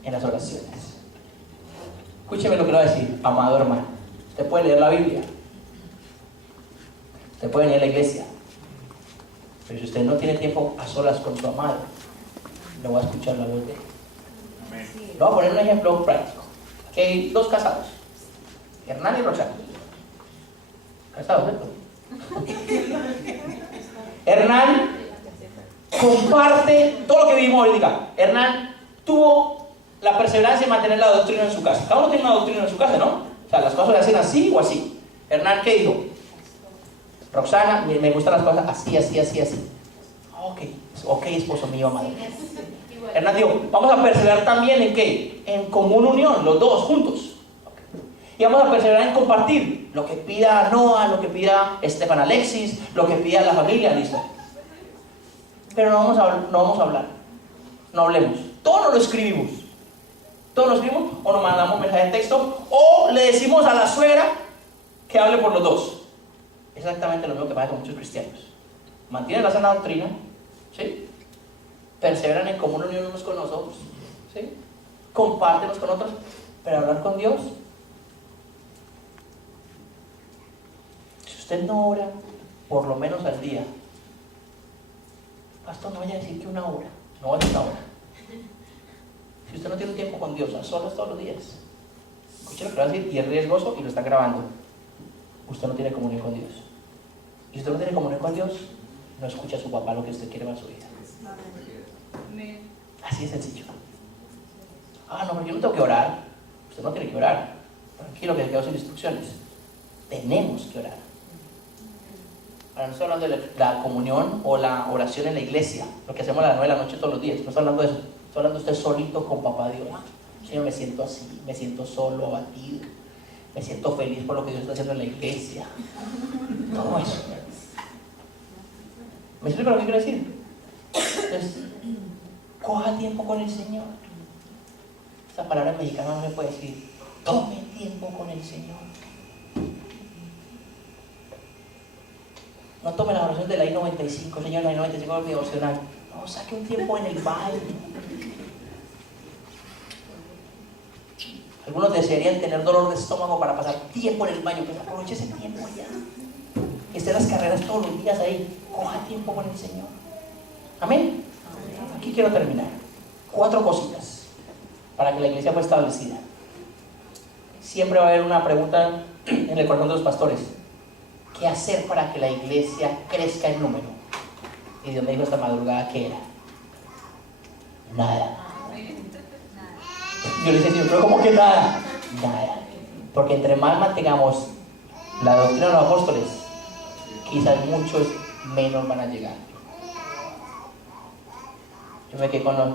En las oraciones. Escúcheme lo que le voy a decir, amado hermano. Usted puede leer la Biblia. Usted puede venir a la iglesia. Pero si usted no tiene tiempo a solas con su amado, no va a escuchar la voz de él. Le voy a poner un ejemplo práctico. Aquí hay dos casados. Hernán y Roxana. Casados, ¿cierto? Hernán comparte todo lo que vivimos ahorita. Hernán tuvo la perseverancia de mantener la doctrina en su casa. Cada uno tiene una doctrina en su casa, ¿no? O sea, las cosas se hacen así o así. Hernán, ¿qué dijo? Roxana, me gustan las cosas así. Ok, esposo mío, amado. Hernán dijo, vamos a perseverar también ¿en qué? En común unión, los dos juntos. Y vamos a perseverar en compartir lo que pida Noah, lo que pida Estefan Alexis, lo que pida la familia, listo. Pero no vamos a hablar. No hablemos. Todo lo escribimos. Todo lo escribimos o nos mandamos mensaje de texto o le decimos a la suegra que hable por los dos. Exactamente lo mismo que pasa con muchos cristianos. Mantienen la sana doctrina, ¿sí? Perseveran en común unión unos con nosotros, ¿sí? Comparten unos con otros, pero hablar con Dios. Si usted no ora por lo menos al día, pastor, no vaya a decir que una hora, no vaya a una hora. Si usted no tiene tiempo con Dios, a solas todos los días, escuche lo que va a decir y es riesgoso y lo está grabando. Usted no tiene comunión con Dios. Y si usted no tiene comunión con Dios, no escucha a su papá lo que usted quiere para su vida. Así de sencillo. No, pero yo no tengo que orar. Usted no tiene que orar. Tranquilo que quedo sin instrucciones. Tenemos que orar. Ahora no estoy hablando de la comunión o la oración en la iglesia, lo que hacemos a las 9 de la noche todos los días. No estoy hablando de eso. Estoy hablando de usted solito con papá Dios. Señor, me siento así, me siento solo, abatido. Me siento feliz por lo que Dios está haciendo en la iglesia. Todo eso. ¿Me explico lo que quiero decir? Entonces, coja tiempo con el Señor. Esa palabra mexicana no se puede decir. Tome tiempo con el Señor. No tome la oración de la I-95, Señor, la I-95 es mi devocional. No, saque un tiempo en el baño. Algunos desearían tener dolor de estómago para pasar tiempo en el baño, pues aproveche ese tiempo allá. Que esté en las carreras todos los días ahí. Coja tiempo con el Señor. Amén. Aquí quiero terminar. 4 cositas para que la iglesia fue establecida. Siempre va a haber una pregunta en el corazón de los pastores. ¿Qué hacer para que la iglesia crezca en número? Y Dios me dijo esta madrugada que era nada. Yo le decía, pero ¿cómo que nada? Nada. Porque entre más mantengamos la doctrina de los apóstoles, quizás muchos menos van a llegar. Yo me quedé con los...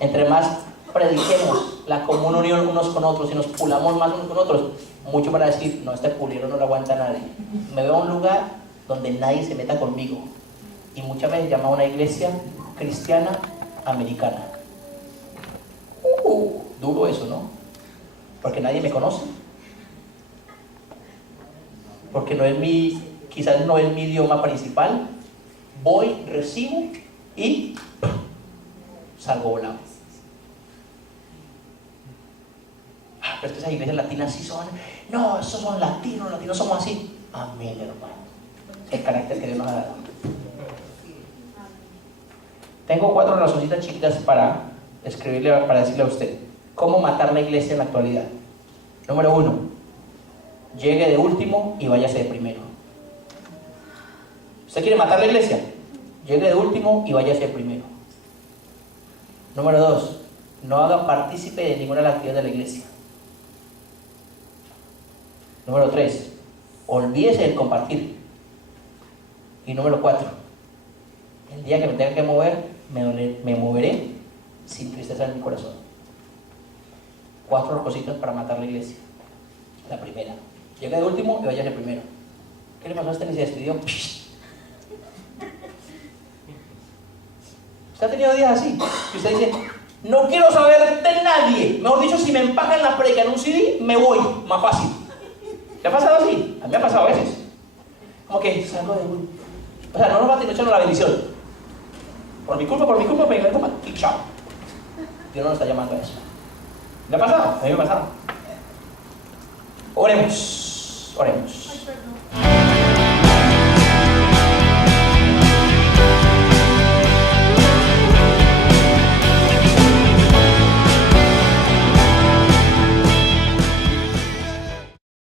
Entre más prediquemos la común unión unos con otros y nos pulamos más unos con otros, mucho para decir, no, este pulero no lo aguanta nadie. Me veo a un lugar donde nadie se meta conmigo. Y muchas veces llama a una iglesia cristiana americana. Duro eso, ¿no? Porque nadie me conoce. Porque no es quizás no es mi idioma principal. Voy, recibo y salgo volado. Pero es que esas iglesias latinas sí son, no, esos son latinos somos así. Amén, hermano. El carácter que Dios nos ha dado. Tengo 4 razoncitas chiquitas para decirle a usted cómo matar la iglesia en la actualidad. Número 1, llegue de último y váyase de primero. ¿Usted quiere matar la iglesia? Llegue de último y váyase de primero. Número 2, no haga partícipe de ninguna de las actividades de la iglesia. Número 3, olvídese de compartir. Y número 4, el día que me tenga que mover, me moveré sin tristeza en mi corazón. 4 cositas para matar la iglesia. La primera, llegue de último y váyase primero. ¿Qué le pasó a este? Ni se despidió. ¿Usted ha tenido días así? Que usted dice, no quiero saber de nadie. Mejor dicho, si me empacan la predica en un CD, me voy, más fácil. ¿Le ha pasado así? A mí me ha pasado a veces. Como que salgo de... O sea, no nos va a tener echando la bendición. Por mi culpa, me encanta y chao. Dios no nos está llamando a eso. ¿Le ha pasado? A mí me ha pasado. Oremos. Ay, perdón.